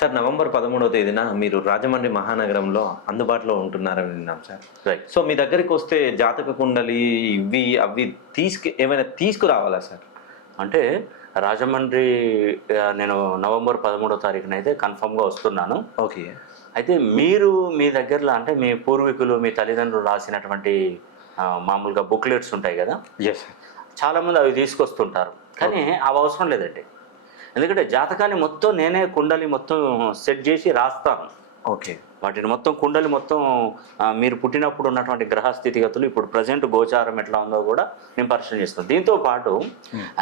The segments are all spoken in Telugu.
సార్ నవంబర్ 13వ తేదీన మీరు రాజమండ్రి మహానగరంలో అందుబాటులో ఉంటున్నారని విన్నాం సార్. రైట్. సో మీ దగ్గరికి వస్తే జాతక కుండలి ఇవి అవి ఏమైనా తీసుకురావాలా సార్? అంటే రాజమండ్రి నేను నవంబర్ 13వ తారీఖున అయితే కన్ఫర్మ్గా వస్తున్నాను. ఓకే. అయితే మీరు మీ దగ్గరలో అంటే మీ పూర్వీకులు మీ తల్లిదండ్రులు రాసినటువంటి మామూలుగా బుక్లెట్స్ ఉంటాయి కదా, ఎస్ సార్. చాలామంది అవి తీసుకొస్తుంటారు, కానీ అవి అవసరం లేదండి. ఎందుకంటే జాతకాన్ని మొత్తం నేనే కుండలి మొత్తం సెట్ చేసి రాస్తాను. ఓకే. వాటిని మొత్తం కుండలి మొత్తం మీరు పుట్టినప్పుడు ఉన్నటువంటి గ్రహ స్థితిగతులు ఇప్పుడు ప్రజెంట్ గోచారం ఎట్లా ఉందో కూడా నేను పరిశీలన చేస్తాను. దీంతో పాటు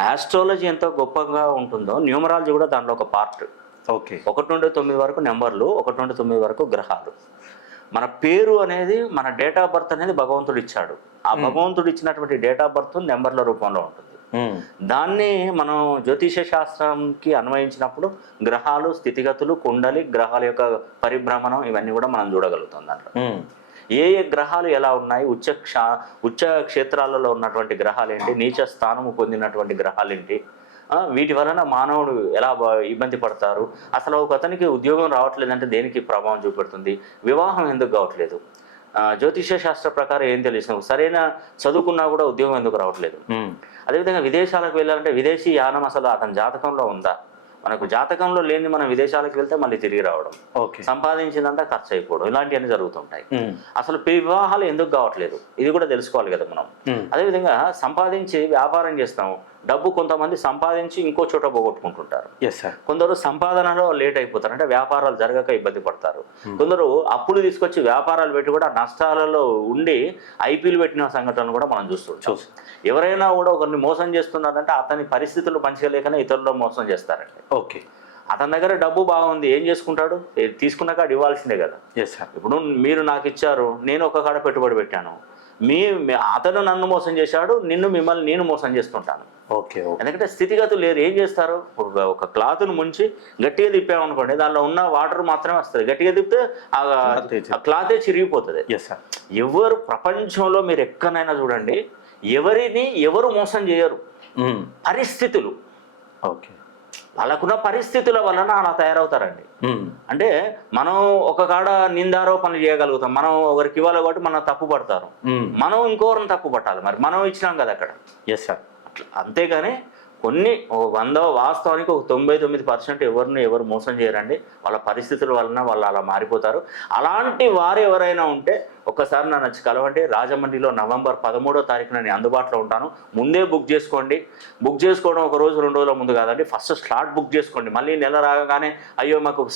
ఆస్ట్రాలజీ ఎంత గొప్పగా ఉంటుందో న్యూమరాలజీ కూడా దాంట్లో ఒక పార్ట్. ఓకే. 1 నుండి 9 వరకు నెంబర్లు, 1 నుండి 9 వరకు గ్రహాలు. మన పేరు అనేది మన డేట్ ఆఫ్ బర్త్ అనేది భగవంతుడు ఇచ్చాడు. ఆ భగవంతుడు ఇచ్చినటువంటి డేట్ ఆఫ్ బర్త్ నెంబర్ల రూపంలో ఉంటుంది. దాన్ని మనం జ్యోతిష శాస్త్రంకి అన్వయించినప్పుడు గ్రహాలు స్థితిగతులు కుండలి గ్రహాల యొక్క పరిభ్రమణం ఇవన్నీ కూడా మనం చూడగలుగుతాం. దాంట్లో ఏ ఏ గ్రహాలు ఎలా ఉన్నాయి, ఉచ్చ క్షేత్రాలలో ఉన్నటువంటి గ్రహాలు ఏంటి, నీచ స్థానము పొందినటువంటి గ్రహాలు ఏంటి, వీటి వలన మానవుడు ఎలా ఇబ్బంది పడతారు, అసలు ఒక అతనికి ఉద్యోగం రావట్లేదంటే దేనికి ప్రభావం చూపెడుతుంది, వివాహం ఎందుకు కావట్లేదు, జ్యోతిష శాస్త్ర ప్రకారం ఏం తెలుసు, సరైన చదువుకున్నా కూడా ఉద్యోగం ఎందుకు రావట్లేదు, అదేవిధంగా విదేశాలకు వెళ్ళాలంటే విదేశీ యానం అసలు అతని జాతకంలో ఉందా, మనకు జాతకంలో లేని మనం విదేశాలకు వెళ్తే మళ్ళీ తిరిగి రావడం, సంపాదించిందంతా ఖర్చు అయిపోవడం, ఇలాంటివన్నీ జరుగుతుంటాయి. అసలు వివాహాలు ఎందుకు కావట్లేదు ఇది కూడా తెలుసుకోవాలి కదా మనం. అదేవిధంగా సంపాదించి వ్యాపారం చేస్తాము, డబ్బు కొంతమంది సంపాదించి ఇంకో చోట పోగొట్టుకుంటుంటారు. కొందరు సంపాదనలో లేట్ అయిపోతారు, అంటే వ్యాపారాలు జరగక ఇబ్బంది పడతారు. కొందరు అప్పులు తీసుకొచ్చి వ్యాపారాలు పెట్టి కూడా నష్టాలలో ఉండి ఐపీలు పెట్టిన సంఘటనలు కూడా మనం చూస్తుంటాం. ఎవరైనా కూడా ఒకరిని మోసం చేస్తున్నారంటే అతని పరిస్థితులు మంచిగా లేకనే ఇతరుల్లో మోసం చేస్తారండి. ఓకే. అతని దగ్గర డబ్బు బాగుంది, ఏం చేసుకుంటాడు, తీసుకున్న కాడ ఇవ్వాల్సిందే కదా. ఇప్పుడు మీరు నాకు ఇచ్చారు, నేను ఒక కాడ పెట్టుబడి పెట్టాను, అతను నన్ను మోసం చేశాడు, మిమ్మల్ని నేను మోసం చేస్తుంటాను. ఓకే. ఎందుకంటే స్థితిగతులు లేరు. ఏం చేస్తారు, ఒక క్లాత్ను ముంచి గట్టిగా తిప్పామనుకోండి, దానిలో ఉన్న వాటర్ మాత్రమే వస్తుంది, గట్టిగా తిప్పితే ఆ క్లాతే చిరిగిపోతుంది. ఎవరు ప్రపంచంలో మీరు ఎక్కడైనా చూడండి, ఎవరు మోసం చేయరు, పరిస్థితులు. ఓకే. వాళ్ళకున్న పరిస్థితుల వలన అలా తయారవుతారండి. అంటే మనం ఒక కాడ నిందారోపణలు చేయగలుగుతాం, మనం ఒకరికి ఇవ్వాలి కాబట్టి మనం తప్పు పడతారు, మనం ఇంకోరిని తప్పు పట్టాలి, మరి మనం ఇచ్చినాం కదా అక్కడ. సార్. అట్లా అంతేగాని కొన్ని 100 వాస్తవానికి ఒక 99% ఎవరు మోసం చేయరండి. వాళ్ళ పరిస్థితుల వలన వాళ్ళు అలా మారిపోతారు. అలాంటి వారు ఎవరైనా ఉంటే ఒక్కసారి నన్ను వచ్చి కలవండి. రాజమండ్రిలో నవంబర్ 13వ తారీఖున నేను అందుబాటులో ఉంటాను. ముందే బుక్ చేసుకోండి. బుక్ చేసుకోవడం 1 రోజు 2 రోజుల ముందు కాదండి, ఫస్ట్ స్లాట్ బుక్ చేసుకోండి. మళ్ళీ నెల రాగానే అయ్యో మాకు